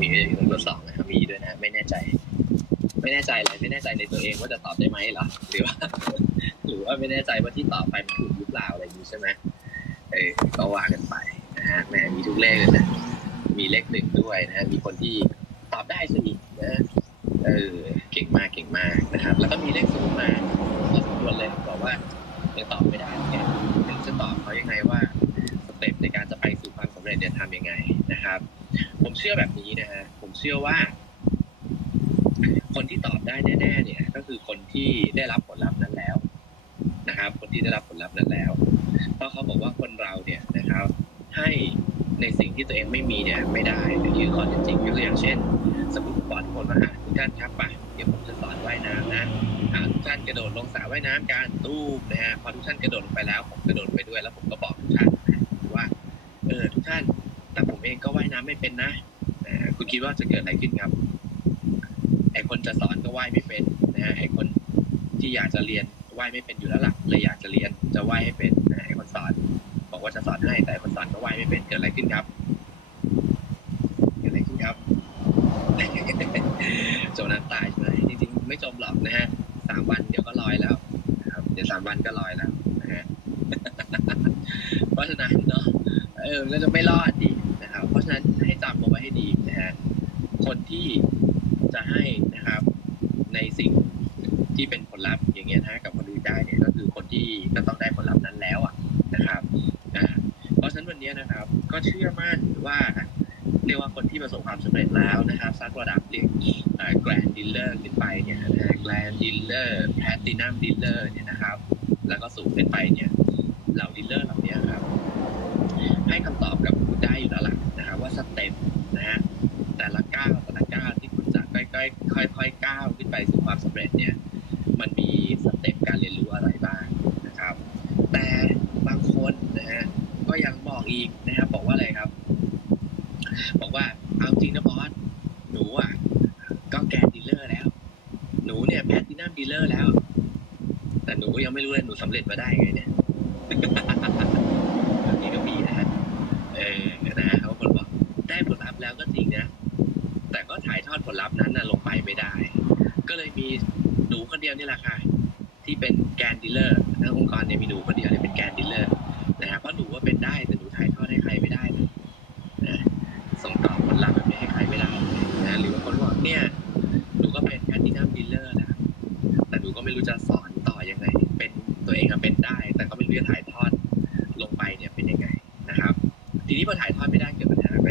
มีหนึ่ตัวสองนะครับมีด้วยนะไม่แน่ใจ ไม่แน่ใจอะไรไม่แน่ใจในตัวเองว่าจะตอบได้ไหมหรอหรือว่าหรือว่าไม่แน่ใจว่าที่ตอบไปมันถูกหรือเปล่าอะไรอย่างนี้ใช่ไหมเออก็ว่ากันไปนะฮะแหมมีทุกเลขเลยนะมีเลขหนึ่งด้วยนะฮะมีคนที่ตอบได้สินะ ร็จเนี่ยทำยังไงนะครับ ผมเชื่อแบบนี้นะฮะผมเชื่อว่า คนที่ตอบได้แน่ๆเนี่ย ก็คือคนที่ได้รับผลลัพธ์นั้นแล้วนะครับ คนที่ได้รับผลลัพธ์นั้นแล้วเพราะเขาบอกว่าคนเราเนี่ยนะครับ ให้ในสิ่งที่ตัวเองไม่มีเนี่ยไม่ได้หรือคือข้อเท็จจริงยกตัวอย่างเช่น สมมติผมบอกทุกคนว่าทุกท่านครับไปเดี๋ยวผมจะสอนว่ายน้ำนะทุกท่านกระโดดลงสระว่ายน้ำกันตู้นะฮะพอทุกท่านกระโดดลงไปแล้ว ผมกระโดดไปด้วยแล้วผมก็บอกทุกท่านนะว่า เออทุกท่าน แต่ผม เองก็ว่ายน้ำไม่เป็นนะคุณคิดว่าจะเกิดอะไรขึ้นครับไอคนจะสอนก็ว่ายไม่เป็นนะฮะไอคนที่อยากจะเรียนว่ายไม่เป็นอยู่แล้วล่ะเลยอยากจะเรียนจะว่ายให้เป็นนะไอคนสอนบอกว่าจะสอนให้แต่คนสอนก็ว่ายไม่เป็นเกิดอะไรขึ้นครับเกิดอะไรขึ้นครับจมน้ำตายใช่ไหมจริงๆไม่จมหรอกนะฮะสามวันเดี๋ยวก็ลอยแล้วนะครับเดี๋ยวสามวันก็ลอยแล้วนะฮะเพราะฉะนั้นเนาะเออเราจะไม่รอดดีะครับเพราะฉะนั้นให้จำเอาไว้ให้ดีนะฮะคนที่จะให้นะครับในสิ่งที่เป็นผลลัพธ์อย่างเงี้ยนะฮะกับคนอื่นได้เนี่ยก็คือคนที่ก็ต้องได้ผลลัพธ์นั้นแล้วอะนะครับอ่าเพราะฉะนั้นวันนี้นะครับ ก็เชื่อมั่นว่าเรียกว่าคนที่ประสบความสำเร็จแล้วนะครับสักระดับเรียกแกรนด์ดีลเลอร์ขึ้นไปเนี่ยนะแกรนด์ดีลเลอร์แพตตินัมดีลเลอร์เนี่ยนะครับ แล้วก็สูงขึ้นไปาวขึ้นไปสู่ความสำเร็จเนี่ย มันมีสเต็ปการเรียนรู้อะไรบ้างนะครับ แต่บางคนนะฮะก็ยังบอกอีกนะครับ บอกว่าอะไรครับ บอกว่าเอาจริงนะบอสหนูอะก็แกนด์ดีลเลอร์แล้ว หนูเนี่ยแพทตินัมดีลเลอร์แล้ว แต่หนูก็ยังไม่รู้เลยหนูสำเร็จมาได้ไงเนี่ย ผลลัพธ์นั้นนะลงไปไม่ได้ ก็เลยมีหนูคนเดียวนี่แหละค่ะที่เป็นแกนดีลเลอร์ทั้งองค์กรเนี่ยมีหนูคนเดียวเนี่ยเป็นแกนดีลเลอร์นะครับเพราะหนูว่าเป็นได้แต่หนูถ่ายทอดให้ใครไม่ได้เลยนะส่งต่อผลลัพธ์แบบนี้ให้ใครไม่ได้นะหรือว่าคนบอกเนี่ยหนูก็เป็นแพทตินดีลเลอร์นะแต่หนูก็ไม่รู้จะสอนต่อยังไง เป็นตัวเองอะเป็นได้ แต่ก็ไม่รู้จะถ่ายทอดลงไปเนี่ยเป็นยังไงนะครับ ทีนี้พอถ่ายทอดไม่ได้เกิดปัญหาไหม